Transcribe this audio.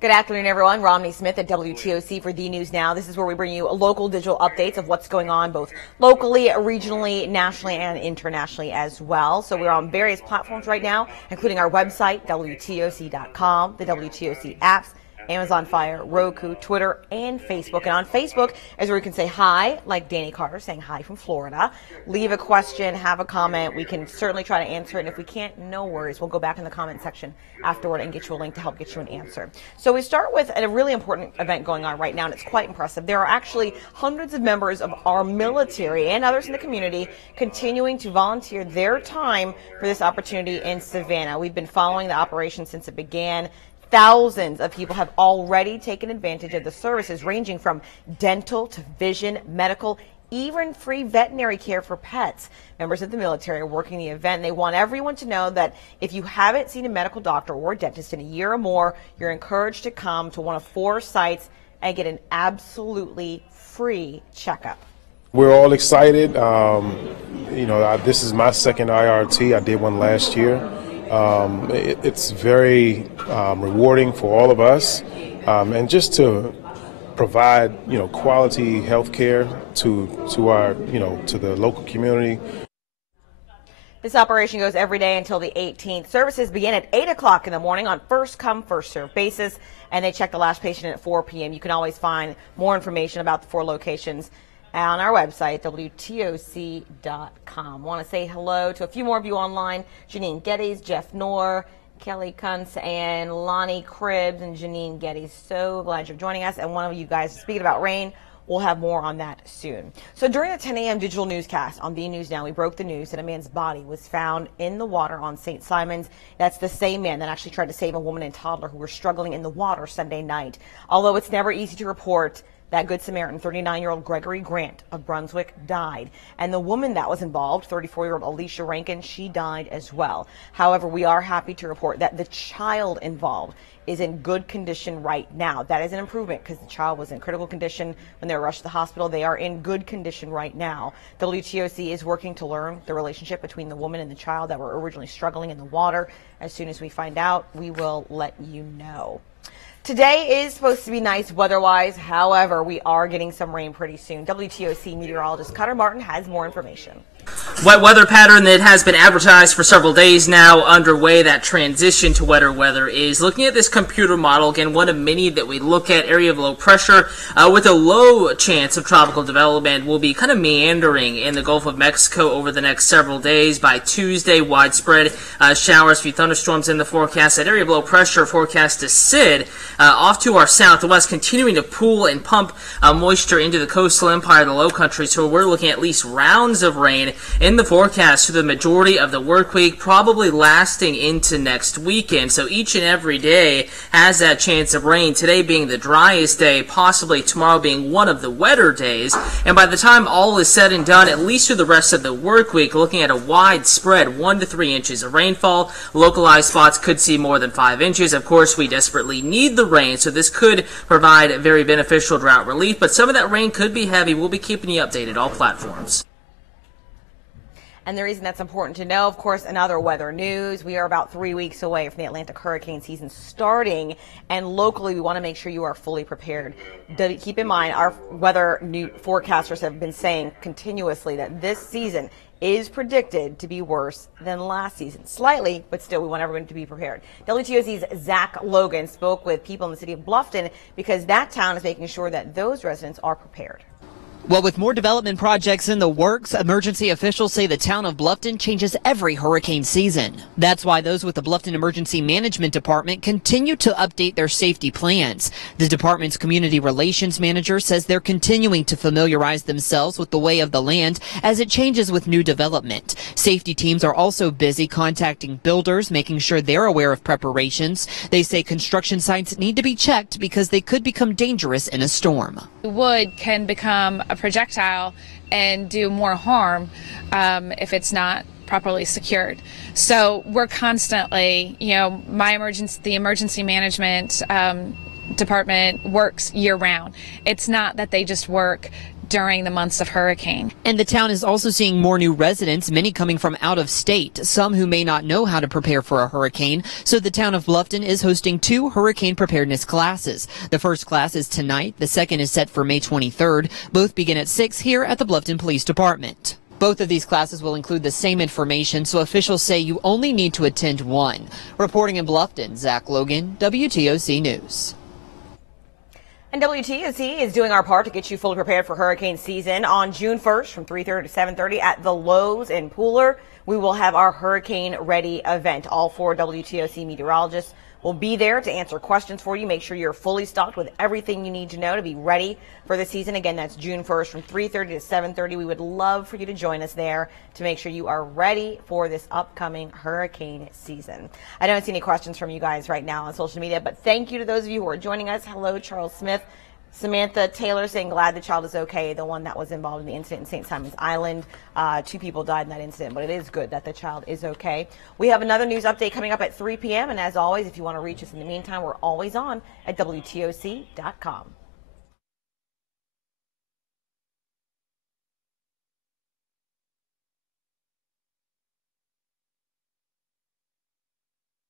Good afternoon, everyone. Romney Smith at WTOC for The News Now. This is where we bring you local digital updates of what's going on both locally, regionally, nationally, and internationally as well. So we're on various platforms right now, including our website, WTOC.com, the WTOC apps, Amazon Fire, Roku, Twitter, and Facebook. And on Facebook is where you can say hi, like Danny Carter saying hi from Florida. Leave a question, have a comment. We can certainly try to answer it. And if we can't, no worries. We'll go back in the comment section afterward and get you a link to help get you an answer. So we start with a really important event going on right now, and it's quite impressive. There are actually hundreds of members of our military and others in the community continuing to volunteer their time for this opportunity in Savannah. We've been following the operation since it began. Thousands of people have already taken advantage of the services ranging from dental to vision, medical, even free veterinary care for pets. Members of the military are working the event. They want everyone to know that if you haven't seen a medical doctor or dentist in a year or more, you're encouraged to come to one of 4 sites and get an absolutely free checkup. We're all excited. This is my second IRT. I did one last year. It's very rewarding for all of us, and just to provide quality health care to our to the local community. This operation goes every day until the 18th. Services begin at 8 o'clock in the morning on first come, first served basis, and they check the last patient at 4 p.m. You can always find more information about the 4 locations on our website, WTOC.com. Want to say hello to a few more of you online: Janine Geddes, Jeff Knorr, Kelly Kuntz, and Lonnie Cribbs, and Janine Geddes. So glad you're joining us. And one of you guys, speaking about rain, we'll have more on that soon. So during the 10 a.m. digital newscast on The News Now, we broke the news that a man's body was found in the water on St. Simons. That's the same man that actually tried to save a woman and toddler who were struggling in the water Sunday night. Although it's never easy to report, that Good Samaritan, 39-year-old Gregory Grant of Brunswick, died. And the woman that was involved, 34-year-old Alicia Rankin, she died as well. However, we are happy to report that the child involved is in good condition right now. That is an improvement because the child was in critical condition when they were rushed to the hospital. They are in good condition right now. WTOC is working to learn the relationship between the woman and the child that were originally struggling in the water. As soon as we find out, we will let you know. Today is supposed to be nice weather-wise. However, we are getting some rain pretty soon. WTOC meteorologist Cutter Martin has more information. Wet weather pattern that has been advertised for several days now underway. That transition to wetter weather is looking at this computer model, again, one of many that we look at. Area of low pressure with a low chance of tropical development will be kind of meandering in the Gulf of Mexico over the next several days. By Tuesday, widespread showers, few thunderstorms in the forecast. That area of low pressure forecast to sit off to our southwest, continuing to pool and pump moisture into the coastal empire, the low country. So we're looking at least rounds of rain in the forecast for the majority of the work week, probably lasting into next weekend. So each and every day has that chance of rain, today being the driest day, possibly tomorrow being one of the wetter days. And by the time all is said and done, at least through the rest of the work week, looking at a widespread 1 to 3 inches of rainfall. Localized spots could see more than 5 inches. Of course, we desperately need the rain, so this could provide very beneficial drought relief, but some of that rain could be heavy. We'll be keeping you updated all platforms. And the reason that's important to know, of course, in other weather news, we are about 3 weeks away from the Atlantic hurricane season starting, and locally we want to make sure you are fully prepared. Keep in mind, our weather forecasters have been saying continuously that this season is predicted to be worse than last season. Slightly, but still, we want everyone to be prepared. WTOC's Zach Logan spoke with people in the city of Bluffton because that town is making sure that those residents are prepared. Well, with more development projects in the works, emergency officials say the town of Bluffton changes every hurricane season. That's why those with the Bluffton Emergency Management Department continue to update their safety plans. The department's community relations manager says they're continuing to familiarize themselves with the lay of the land as it changes with new development. Safety teams are also busy contacting builders, making sure they're aware of preparations. They say construction sites need to be checked because they could become dangerous in a storm. Wood can become a projectile and do more harm if it's not properly secured. So we're constantly, the emergency management department works year round. It's not that they just work during the months of hurricane. And the town is also seeing more new residents, many coming from out of state, some who may not know how to prepare for a hurricane. So the town of Bluffton is hosting 2 hurricane preparedness classes. The first class is tonight. The second is set for May 23rd. Both begin at 6 here at the Bluffton Police Department. Both of these classes will include the same information, so officials say you only need to attend one. Reporting in Bluffton, Zach Logan, WTOC News. And WTOC is doing our part to get you fully prepared for hurricane season. On June 1st from 3:30 to 7:30 at the Lowe's in Pooler, we will have our Hurricane Ready event. All 4 WTOC meteorologists will be there to answer questions for you. Make sure you're fully stocked with everything you need to know to be ready for the season. Again, that's June 1st from 3:30 to 7:30. We would love for you to join us there to make sure you are ready for this upcoming hurricane season. I don't see any questions from you guys right now on social media, but thank you to those of you who are joining us. Hello, Charles Smith. Samantha Taylor saying glad the child is okay, the one that was involved in the incident in St. Simon's Island. 2 people died in that incident, but it is good that the child is okay. We have another news update coming up at 3 p.m. And as always, if you want to reach us in the meantime, we're always on at WTOC.com.